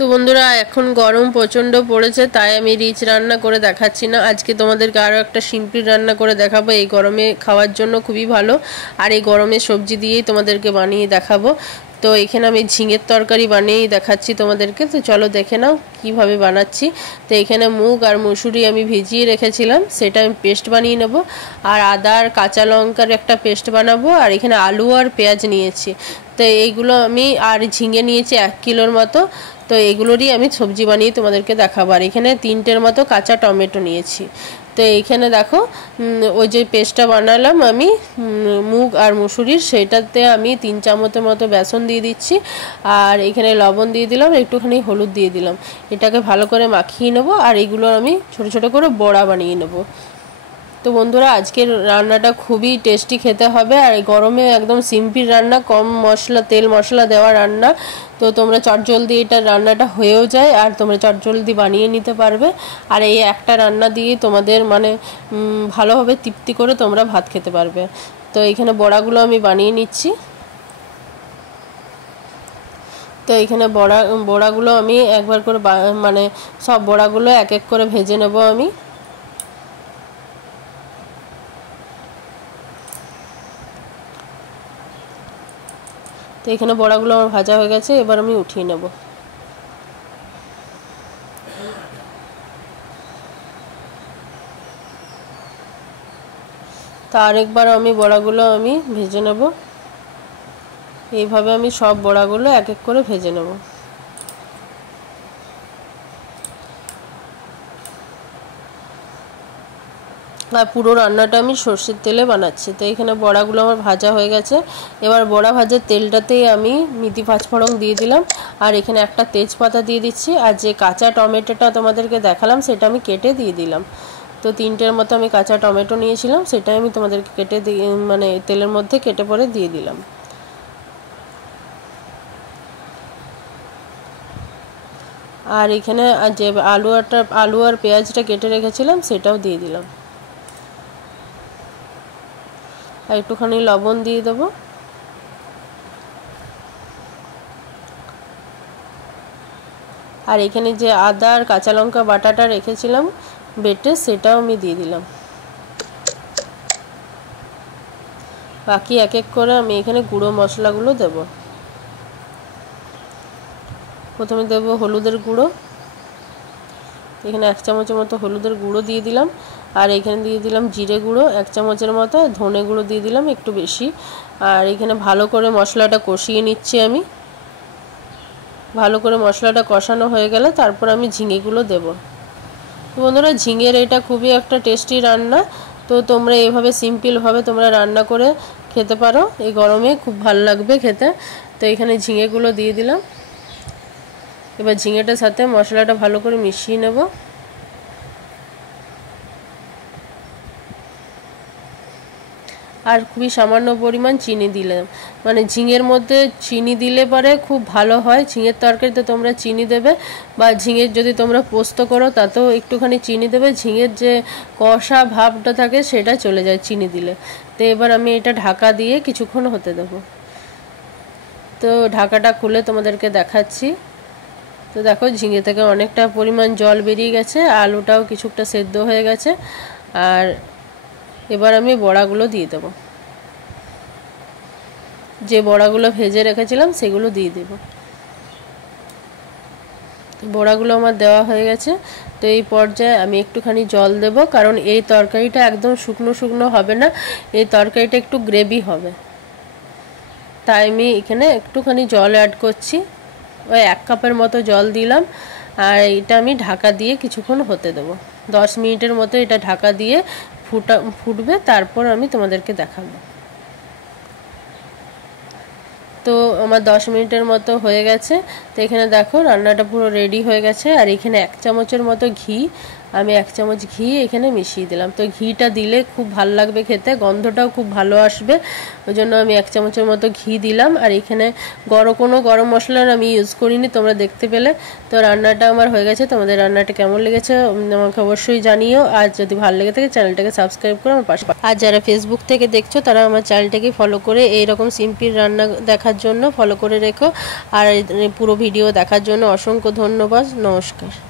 তো বন্ধুরা এখন গরম প্রচণ্ড পড়েছে, তাই আমি রিচ রান্না করে দেখাচ্ছি না। আজকে তোমাদেরকে আরও একটা সিম্পল রান্না করে দেখাবো। এই গরমে খাওয়ার জন্য খুবই ভালো, আর এই গরমে সবজি দিয়েই তোমাদেরকে বানিয়ে দেখাবো। তো এখানে আমি ঝিঙের তরকারি বানিয়েই দেখাচ্ছি তোমাদেরকে। তো চলো দেখে নাও কীভাবে বানাচ্ছি। তো এখানে মুগ আর মুসুরি আমি ভিজিয়ে রেখেছিলাম, সেটা আমি পেস্ট বানিয়ে নেব। আর আদা আর কাঁচা লঙ্কার একটা পেস্ট বানাবো। আর এখানে আলু আর পেঁয়াজ নিয়েছি। তো এইগুলো আমি আর ঝিঙে নিয়েছি 1 কিলোর মতো। তো এগুলোরই আমি সবজি বানিয়ে তোমাদেরকে দেখাবো। আর এখানে 3টের মতো কাঁচা টমেটো নিয়েছি। তো এইখানে দেখো ওই যে পেস্টটা বানালাম আমি মুগ আর মুসুরির, সেটাতে আমি 3 চামচের মতো বেসন দিয়ে দিচ্ছি। আর এখানে লবণ দিয়ে দিলাম, একটুখানি হলুদ দিয়ে দিলাম। এটাকে ভালো করে মাখিয়ে নেবো। আর এগুলো আমি ছোট ছোট করে বড়া বানিয়ে নেবো। তো বন্ধুরা আজকের রান্নাটা খুবই টেস্টি খেতে হবে, আর এই গরমে একদম সিম্পল রান্না, কম মশলা তেল মশলা দেওয়া রান্না। তো তোমরা চটজলদি এটা রান্নাটা হয়েও যায়, আর তোমরা চটজলদি বানিয়ে নিতে পারবে। আর এই একটা রান্না দিয়ে তোমাদের মানে ভালোভাবে তৃপ্তি করে তোমরা ভাত খেতে পারবে। তো এখানে বড়াগুলো আমি বানিয়ে নিচ্ছি। তো এখানে বড়াগুলো আমি একবার করে মানে সব বড়াগুলো এক এক করে ভেজে নেব আমি। তো এখানে বড়াগুলো আমার ভাজা হয়ে গেছে, এবার আমি উঠিয়ে নেব। তা আরেকবার আমি বড়াগুলো আমি ভেজে নেব। এইভাবে আমি সব বড়াগুলো এক এক করে ভেজে নেব। আর পুরো রান্নাটা আমি সর্ষের তেলে বানাচ্ছি। তো এখানে বড়াগুলো আমার ভাজা হয়ে গেছে। এবার বড়া ভাজার তেলটাতেই আমি মেথি পাঁচফোড়ন দিয়ে দিলাম। আর এখানে একটা তেজপাতা দিয়ে দিচ্ছি। আর যে কাঁচা টমেটোটা তোমাদেরকে দেখালাম সেটা আমি কেটে দিয়ে দিলাম। তো 3টের মতো আমি কাঁচা টমেটো নিয়েছিলাম, সেটাই আমি তোমাদেরকে কেটে মানে তেলের মধ্যে কেটে পরে দিয়ে দিলাম। আর এখানে যে আলু আর পেঁয়াজটা কেটে রেখেছিলাম সেটাও দিয়ে দিলাম। আর একটুখানি লবণ দিয়ে দেবো। আর এখানে যে আদা আর কাঁচা লঙ্কা বাটাটা রেখেছিলাম বেটে, সেটাও আমি দিয়ে দিলাম। বাকি এক এক করে আমি এখানে গুঁড়ো মশলাগুলো দেব। প্রথমে দেব হলুদের গুঁড়ো। এখানে 1 চামচের মতো হলুদের গুঁড়ো দিয়ে দিলাম। আর এখানে দিয়ে দিলাম জিরে গুঁড়ো 1 চামচের মতো, ধনে গুঁড়ো দিয়ে দিলাম একটু বেশি। আর এখানে ভালো করে মশলাটা কষিয়ে নিচ্ছি আমি। ভালো করে মশলাটা কষানো হয়ে গেলে তারপর আমি ঝিঙেগুলো দেব। তো বন্ধুরা ঝিঙের এটা খুবই একটা টেস্টি রান্না। তো তোমরা এইভাবে সিম্পলভাবে তোমরা রান্না করে খেতে পারো, এই গরমে খুব ভালো লাগবে খেতে। তো এখানে ঝিঙেগুলো দিয়ে দিলাম। এবার ঝিঙেটার সাথে মশলাটা ভালো করে মিশিয়ে নেব। আর খুবই সামান্য পরিমাণ চিনি দিলাম, মানে ঝিঙের মধ্যে চিনি দিলে পরে খুব ভালো হয়। ঝিঙের তরকারিতে তোমরা চিনি দেবে, বা ঝিঙের যদি তোমরা পোস্ত করো তাতেও একটুখানি চিনি দেবে। ঝিঙের যে কষা ভাবটা থাকে সেটা চলে যায় চিনি দিলে। তো এবার আমি এটা ঢাকা দিয়ে কিছুক্ষণ হতে দেবো। তো ঢাকাটা খুলে তোমাদেরকে দেখাচ্ছি। তো দেখো ঝিঙে থেকে অনেকটা পরিমাণ জল বেরিয়ে গেছে, আলুটাও কিছুটা সেদ্ধ হয়ে গেছে। আর এবার আমি বড়াগুলো দিয়ে দেব। যে বড়াগুলো ভেজে রেখেছিলাম সেগুলো দিয়ে দেব। বড়াগুলো আমার দেওয়া হয়ে গেছে। তো এই পর্যায়ে আমি একটুখানি জল দেব, কারণ এই তরকারিটা একদম শুকনো শুকনো হবে না, এই তরকারিটা একটু গ্রেভি হবে। তাই আমি এখানে একটুখানি জল অ্যাড করছি। ওই 1 কাপের মতো জল দিলাম। আর এটা আমি ঢাকা দিয়ে কিছুক্ষণ হতে দেবো। 10 মিনিটের মতো এটা ঢাকা দিয়ে ফুটবে, তারপর আমি তোমাদেরকে দেখাবো। তো আমার 10 মিনিটের মতো হয়ে গেছে। তো এখানে দেখো রান্নাটা পুরো রেডি হয়ে গেছে। আর এখানে 1 চামচের মতো ঘি আমি 1 চামচ ঘি এখানে মিশিয়ে দিলাম। তো ঘিটা দিলে খুব ভালো লাগবে খেতে, গন্ধটাও খুব ভালো আসবে, ওই জন্য আমি 1 চামচের মতো ঘি দিলাম। আর এখানে কোনো গরম মশলার আমি ইউজ করিনি, তোমরা দেখতে পেলে। তো রান্নাটা আমার হয়ে গেছে। তোমাদের রান্নাটা কেমন লেগেছে আমাকে অবশ্যই জানিও। আর যদি ভালো লেগে থাকে চ্যানেলটাকে সাবস্ক্রাইব করে আমার পাশে। আর যারা ফেসবুক থেকে দেখছো তারা আমার চ্যানেলটাকে ফলো করে এইরকম সিম্পল রান্না দেখার জন্য ফলো করে রেখো। আর পুরো ভিডিও দেখার জন্য অসংখ্য ধন্যবাদ। নমস্কার।